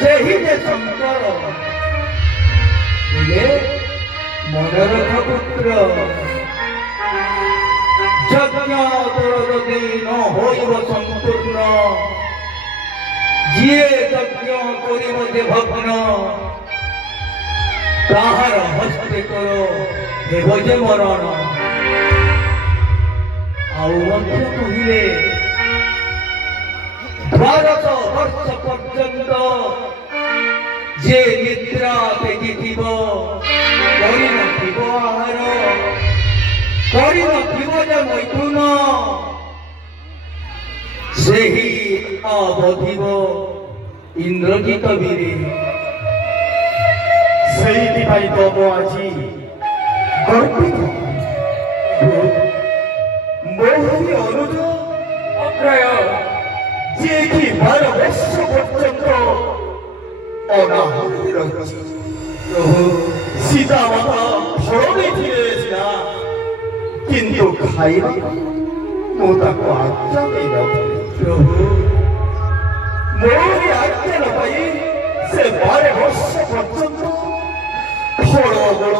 ସେହି ଯେ ଶଙ୍କର ହେଲେ ମନରଥ ପୁତ୍ର ଯଜ୍ଞ ତୋର ଯଦି ନ ହୋଇବ ସମ୍ପୂର୍ଣ୍ଣ ଯିଏ ଯଜ୍ଞ କରିବ ଯେ ଭଗ୍ନ ତାହାର ହସ୍ତେ କର ହେବ ଯେ ମରଣ ଆଉ ମଧ୍ୟ କହିଲେ 12 ବର୍ଷ ପର୍ଯ୍ୟନ୍ତ ଯେ ନିଦ୍ରା ତେଜିଥିବ କରିନଥିବ ଆହାର କରିନଥିବ ଯେ ମୈଥୁନ ସେହି ଅବଧିବ ଇନ୍ଦ୍ରଜିତ ବୀରେ ସେଇଥିପାଇଁ ତ ମୁଁ ଆଜି ଗର୍ବିତ ମୋହରି ଅନୁଜ ଅଗ୍ରୟ ଯିଏକି 12 ବର୍ଷ ପର୍ଯ୍ୟନ୍ତ ଅନାହାରରେ ରହିଛି ସୀତା ମାତା ଫଳ ଦେଇଥିଲେ ସିନା କିନ୍ତୁ ଖାଇବା ମୁଁ ତାକୁ ଆଜ୍ଞା ଦେଇନଥିଲି ମୋହରି ଆଜ୍ଞା ନ ପାଇ ସେ 12 ବର୍ଷ ପର୍ଯ୍ୟନ୍ତ ଫଳ ବଳ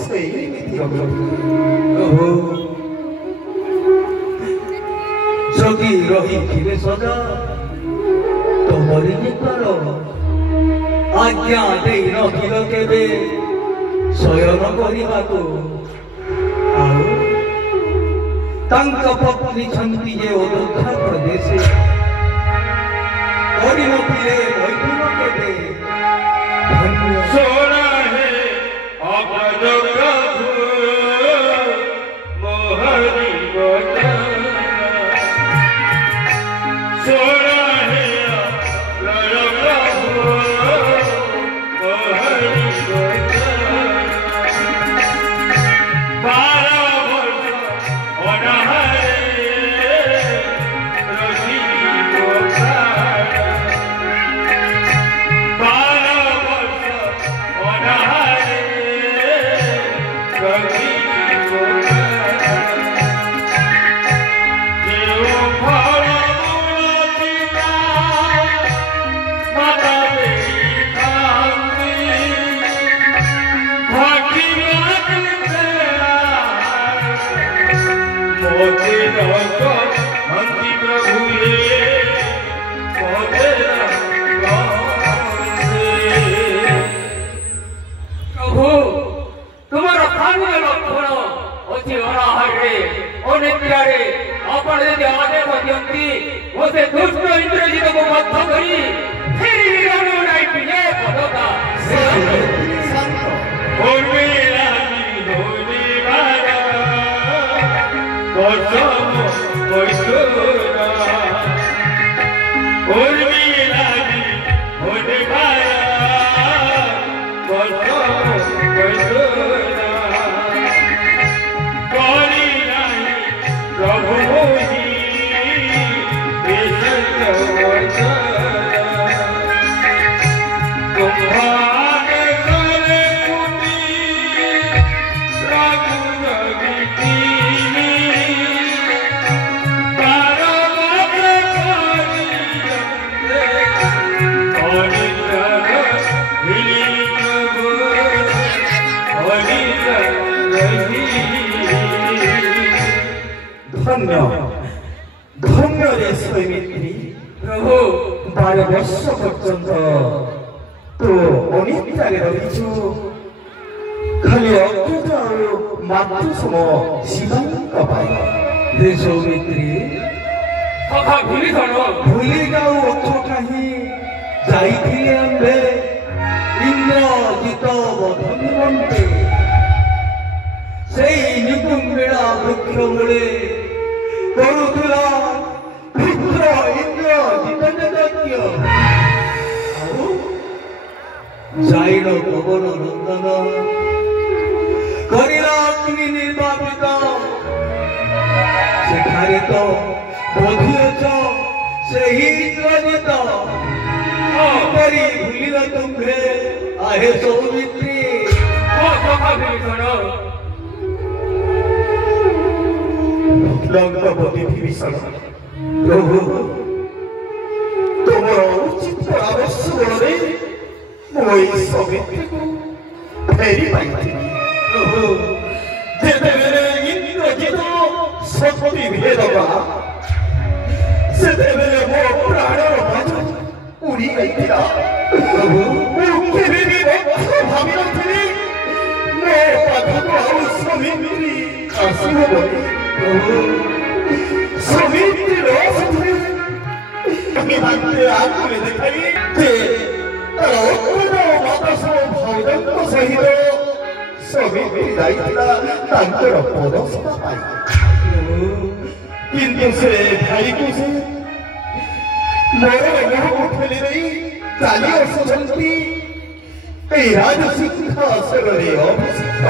ସେଇମିତି ରହିଥିଲେ ଯଦି ରହିଥିବେ ସଦା ତମରି ନିକର ଆଜ୍ଞା ଦେଇନଥିଲ କେବେ ଶୟନ କରିବାକୁ ଆଉ ତାଙ୍କ ପତ୍ନୀ ଛନ୍ତି ଯେ ଅଯୋଧ୍ୟା ପ୍ରଦେଶେ କରିନଥିଲେ ମୈଥୁନ କେବେ सोना है अपना मोहरी गोता सोना है अपना मोहरी गोता 12 वर्ष अनाहारे रही गोता धन्य धन्य रे सैमित्री प्रभु 12 वर्ष पर्यंत तो अनित्यारे रहिछु खाली अद्भुत और मातृ सम शिवांक पाई हे सौमित्री सखा भूली भूली जाऊ ଅଛ କାହିଁ ଯାଇଥିଲେ ଆମ୍ଭେ ଇନ୍ଦ୍ରଜିତ ବଧ ନିମନ୍ତେ ସେଇ ନିକୁମ୍ବିଳା ବୃକ୍ଷ ମୂଳେ କରୁଥିଲା ପୁତ୍ର ଇନ୍ଦ୍ରଜିତ ଯଜ୍ଞ ଆଉ ଯାଇର ପବନ ନନ୍ଦନ କରିଲା ଅଗ୍ନି ନିର୍ବାପିତ ସେଠାରେ ତ ବୋଧିଅଛ ସେହି ଇନ୍ଦ୍ରଜିତ କରି ଭୁଲିଲ ତୁମ୍ଭେ आहे सौमित्री लंकापति विभीषण प्रभु तुम उचित परामर्श बल ওই সমিতিକୁ ফেরি পাইଥିଲି যেତେବେଳେ ଇନ୍ଦ୍ରଜିତ ଶକ୍ତି ଭେଦବା ସେତେବେଳେ ମୋ ପ୍ରାଣର ବାଜ ଉଡ଼ି ଯାଇଥିଲା ମୁଁ କେବେ ବି ଭାବି ନଥିଲି ମୋ ପାଖକୁ ଆଉ ସମିତ୍ରୀ ଆସିବ ବୋଲି ସମିତ୍ରୀର ସାଥିରେ আমি ভাবতে আগুনে দেখাই যে তার অন্য বাতাস ভাইরঙ্গ সহিত সমিতি যাইଥିଲା ତାଙ୍କର ପଦସ୍ଥା ପାଇ କିନ୍ତୁ ସେ ଭାଇକୁ ସେ ମୋର ମୁହଁକୁ ଠେଲି ଦେଇ ଚାଲି ଆସୁଛନ୍ତି এই রাজসিংহাসନରେ অভিଷিক্ତ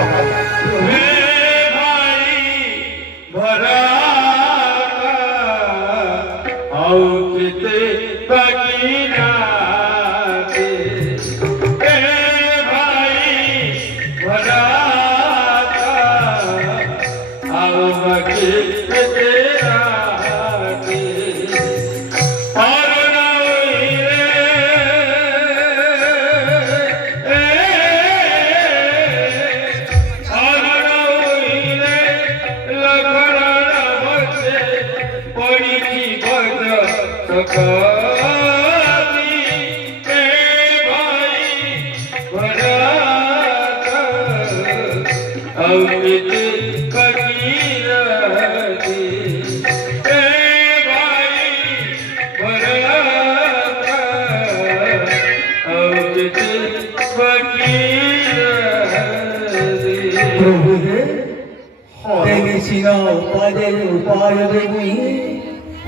উপায় দেবী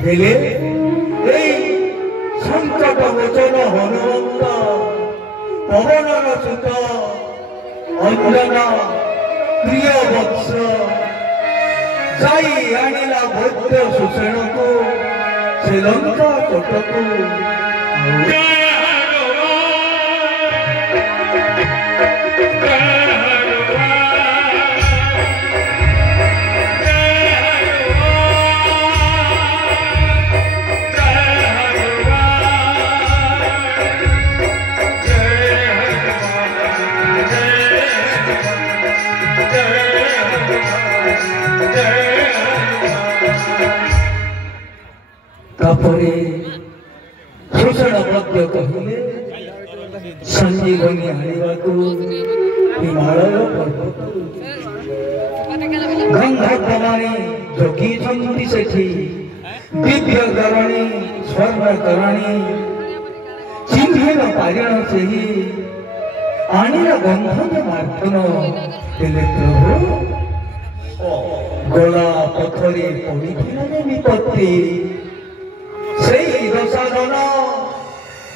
হেলে এই সংকট মোচন হনুমন্ত পবনর সুত অঞ্জনা প্রিয় বৎস যাই আনিলা বৌদ্ধ সুষেণକୁ ସେ ଲଙ୍କା କୋଟକୁ ତାପରେ ଶୋଷଣ ମଧ୍ୟ କହିଲେ ସଞ୍ଜୀବନୀ ଆଣିବାକୁ ହିମାଳୟ ପର୍ବତରୁ ଗନ୍ଧର୍ବମାନେ ଜଗିଛନ୍ତି ସେଠି ଦିବ୍ୟ କରଣୀ ସ୍ୱର୍ଣ୍ଣ କରଣୀ ଚିହ୍ନିନ ପାରିଣ ସେହି ଆଣିଲ ଗନ୍ଧନ ମାର୍ଥନ ହେଲେ ପ୍ରଭୁ ଗଳା ପଥରେ ପଡ଼ିଥିଲା ବିପତ୍ତି সেই দশাধন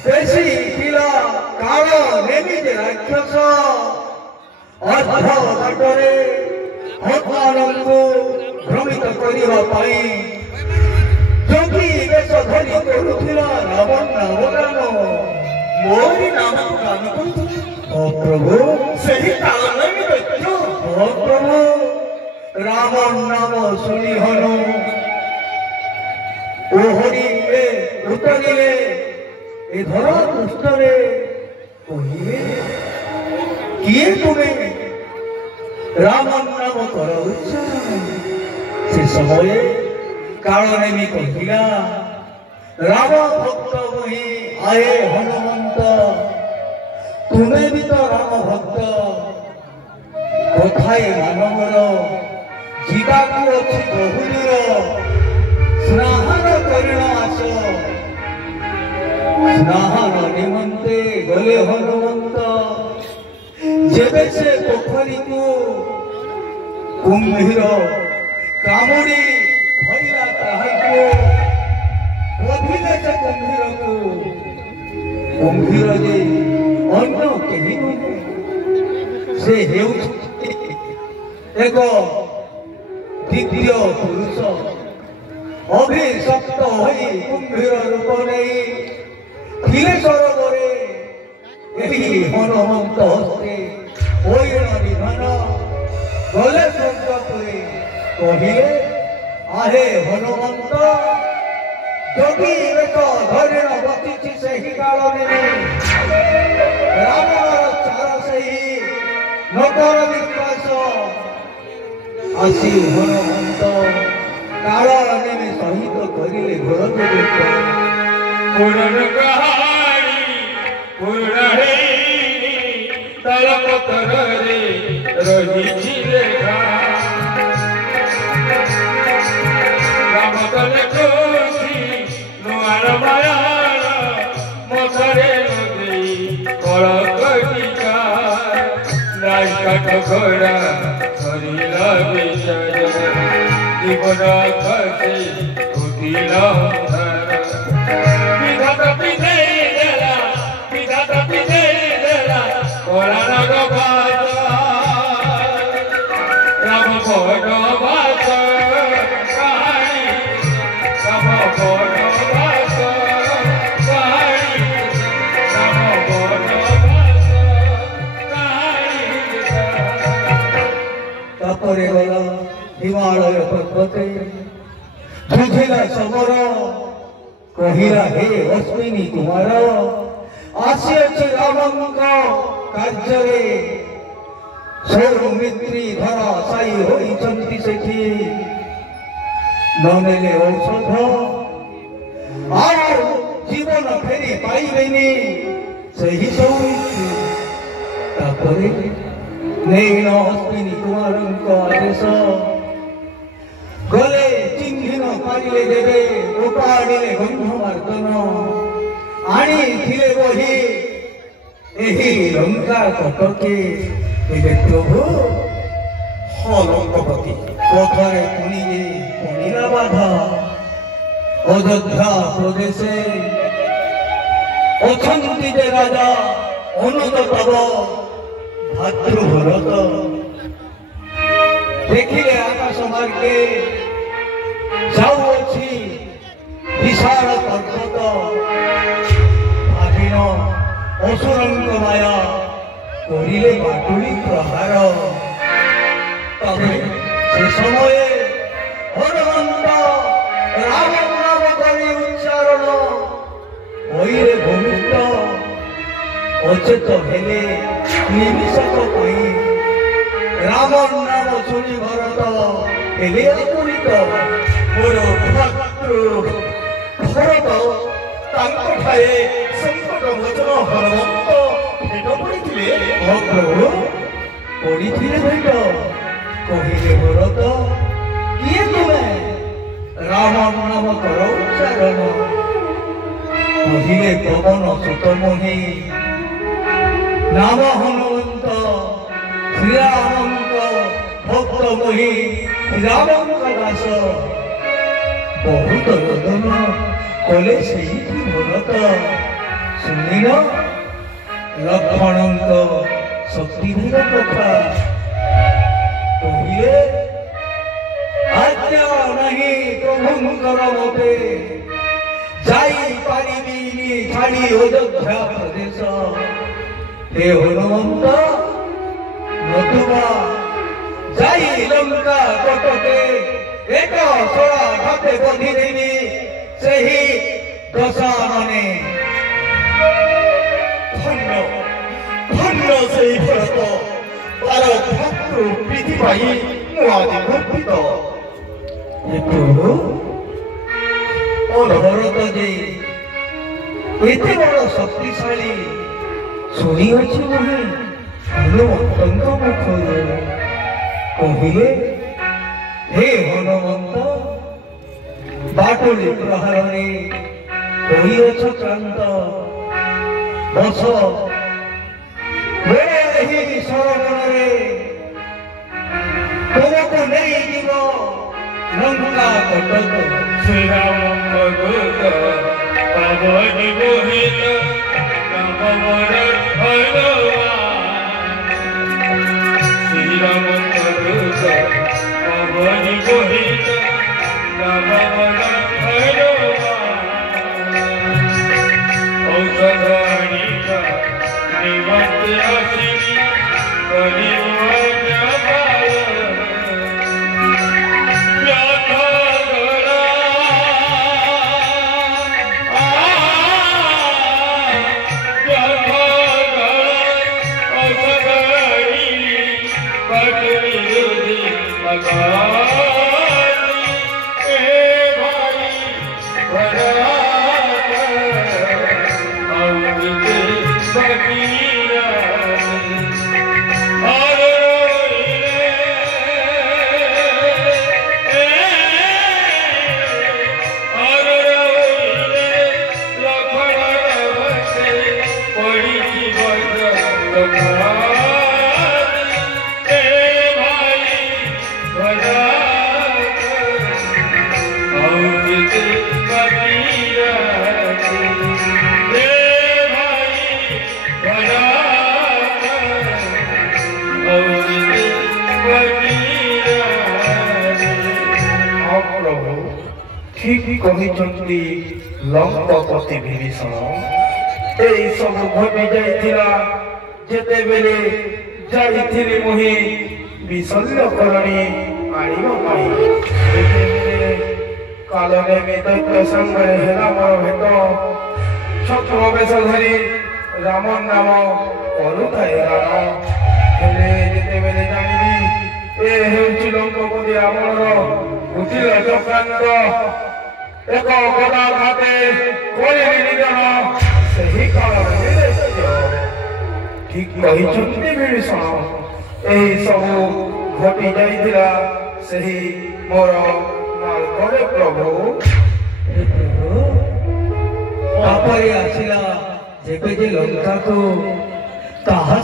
বেশি পিলা কাল নেমিতে রাক্ষস অর্ধ ঘটরে ভগবানଙ୍କୁ ভ্রমিত କରିବା ପାଇଁ ଯୋଗୀ ବେଶ ଧରି କରୁଥିଲା ରାବଣ ରାବଣ ମୋରି ନାମକୁ ଗାନ କରୁଥିଲା ଓ ପ୍ରଭୁ ସେହି କାଳନେମି ଦୈତ୍ୟ ଓ ପ୍ରଭୁ ରାବଣ ନାମ ଶୁଣି ହନୁ ওহরিলে উত্তরিলে এ ধরা পৃষ্ঠরে কহিলে কিয়ে তুমি রামন নাম কর উচ্চারণ সে সময়ে কারণেমি কহিলা রাম ভক্ত বহি আয়ে হনুমন্ত তুমি বি তো রাম ভক্ত কোথায় মানবর ଯିବାକୁ ଅଛି ବହୁଦୂର ସ୍ନାନ କରିଣ ଆସ ସ୍ନାନ ନିମନ୍ତେ ଗଲେ ହନୁମନ୍ତ ଯେବେ ସେ ପୋଖରୀକୁ କୁମ୍ଭୀର କାମୁଡ଼ି ଧରିଲା ତାହାକୁ ବଧିଲେ ସେ କୁମ୍ଭୀରକୁ କୁମ୍ଭୀର ଯେ ଅନ୍ୟ କେହି ନୁହେଁ ସେ ହେଉଛି ଏକ ଦ୍ୱିତୀୟ ପୁରୁଷ ଅଭିଶପ୍ତ ହୋଇ କୁମ୍ଭୀର ରୂପ ନେଇ ଥିଲେ ସରୋବରେ ଏହି ହନୁମନ୍ତ ହସ୍ତେ ହଇଣ ନିଧନ ଗଲେ ସ୍ୱର୍ଗପୁରୀ କହିଲେ ଆହେ ହନୁମନ୍ତ ଯୋଗୀ ଏକ ଧରିଣ ବସିଛି ସେହି କାଳରେ ରାବଣ ଆସି ହନୁମନ୍ତ କାଳ ନେମେ ସହିତ କରିଲେ ଘର ଜଗତ ପୁରଣ କାହାଣୀ ପୁରୁଣା ହେଇନି ତାଳପତ୍ରରେ ରହିଛି ଲେଖା ରାମ ତଲେ ଖୁସି ନୂଆର ମାୟାର ମଥାରେ ଲଗେଇ କଳକ ଟିକା ନାଇ କାଠ ଘୋଡ଼ା ଧରିଲା ବିଚାର জীবন খসে উঠিল বিধাতা পিছাই দেলা বিধাতা পিছাই দেলা করার গবাস রাম বড় বাস কাহানি রাম বড় বাস কাহানি রাম বড় বাস কাহানি ତାପରେ ଗଲା ହିମାଳୟ ପର୍ବତେ ବୁଝିଲା ସମର କହିଲା ହେ ଅଶ୍ବିନୀ କୁମାର ଆସିଅଛି ରାମଙ୍କ କାର୍ଯ୍ୟରେ ସୌମିତ୍ରୀ ଧରା ସାଇ ହୋଇଛନ୍ତି ସେଠି ନ ନେଲେ ଔଷଧ ଆଉ ଜୀବନ ଫେରି ପାଇବେନି ସେହି ସୌମିତ୍ରୀ ତାପରେ ନେଇନ ଅଶ୍ବିନୀ କୁମାରଙ୍କ ଆଦେଶ ଗଲେ ଚିହ୍ନିନ ପାରିଲେ ଦେବେ ଉପାଡ଼ିଲେ ଗନ୍ଧମାର୍ଦ୍ଦନ ଆଣିଥିଲେ ବହି ଏହି ଲଙ୍କା କଟକେ ଏବେ ପ୍ରଭୁ ହଁ ଲଙ୍କପତି ପଥରେ ପୁଣିଲେ ପୁଣିଲା ବାଧା ଅଯୋଧ୍ୟା ପ୍ରଦେଶେ ଅଛନ୍ତି ଯେ ରାଜା ଅନୁତତବ ଭାତୃଭରତ ଦେଖିଲେ ଆକାଶ ମାର୍ଗେ ଯାଉଅଛି ବିଶାଳ ପର୍ବତ ଭାବିନ ଅସୁରଙ୍କ ମାୟା କରିଲେ ବାଟୁଳି ପ୍ରହାର ତବେ ସେ ସମୟରେ ହନୁମନ୍ତ ରାମ ନାମ କରି ଉଚ୍ଚାରଣ ହୋଇଲେ ଭୂମିଷ୍ଠ ଅଚେତ ହେଲେ ନିମିଷକ ପାଇଁ ରାମ ନାମ ଶୁଣି ଭରତ ହେଲେ ଅପୂରିତ ମୋର ଭାତୃ ଭରତ ତାଙ୍କଠାରେ ସଂକଟ ମୋଚନ ହନୁମନ୍ତ ଭେଟ ପଡ଼ିଥିଲେ ପ୍ରଭୁ ପଡ଼ିଥିଲେ ଭେଟ କହିଲେ ଭରତ କିଏ ତୁମେ ରାମ ନାମ କର ଉଚ୍ଚାରଣ କହିଲେ ପବନ ସୁତମୋହି ନାମ ହନୁମନ୍ତ ଶ୍ରୀରାମଙ୍କ ଭକ୍ତ ମୋହି ରାମଙ୍କ ଦାସ ବହୁତ ରୋଦନ କଲେ ସେଇଠି ଭରତ ଶୁଣିଲ ଲକ୍ଷ୍ମଣଙ୍କ ଶକ୍ତିଧର କଥା କହିଲେ ଆଜ୍ଞା ନାହିଁ ପ୍ରଭୁଙ୍କର ମତେ ଯାଇପାରିବିନି ଛାଡ଼ି ଅଯୋଧ୍ୟା ପ୍ରଦେଶ हे हनुमंत नतुबा जाई लंका कटके एक सोड़ा घाटे बंधी देवी सही दशानने ধন্য ধন্য সেই ভরত তার ভাতৃ প্রীতি পাই ମୁଁ ଆଜି ଗର୍ବିତ प्रभु भरत जे एते बड़ शक्तिशाली शुणिअछि मुहे हनुमंतଙ୍କ मुखରୁ କହିଲେ हे हनुमନ୍ତ बाटुଳି प्रहाରରେ ହୋଇଅଛ କ୍ଳାନ୍ତ ବସ ବେଳେ ଏହି ଶରଣରେ ତୁମକୁ ନେଇଯିବ ଲଙ୍କା କଟକ श्रीराम दूत पवन मोहित रामवर भगवान श्रीराम दूत पवन मोहित रामवर भगवान औषध अणिक निमंत्र असिनी कलियुग ঠিক କହିଛନ୍ତି ଲଙ୍କପତି ବିଭୀଷଣ এই ସବୁ ଘଟି ଯାଇଥିଲା ଯେତେବେଳେ ଯାଇଥିଲି ମୁହିଁ ବିଶଲ୍ୟକରଣୀ ଆଣିବା ପାଇଁ ଯେତେବେଳେ କାଳରେ ଦୈତ୍ୟ ସାଙ୍ଗରେ ହେଲା ମୋର ଭେଟ ଛତ୍ର ବେଶ ଧରି ରାମ ନାମ କରୁଥାଏ ରାମ ହେଲେ ଯେତେବେଳେ ଜାଣିବି ଏ ହେଉଛି ଲଙ୍କପତି ରାବଣର ବୁଝିଲ ଚକ୍ରାନ୍ତ ଏକ ଗଦା ଭାବେ କରିଲି ନିଧନ ସେହି କାଳରେ ଠିକ କହିଛନ୍ତି ବିଭୀଷଣ ଏହି ସବୁ ଘଟି ଯାଇଥିଲା ସେହି ମୋର ମାର୍ଗରେ ପ୍ରଭୁ ତାପରେ ଆସିଲା ଯେବେ ଯେ ଲଙ୍କାକୁ ତାହା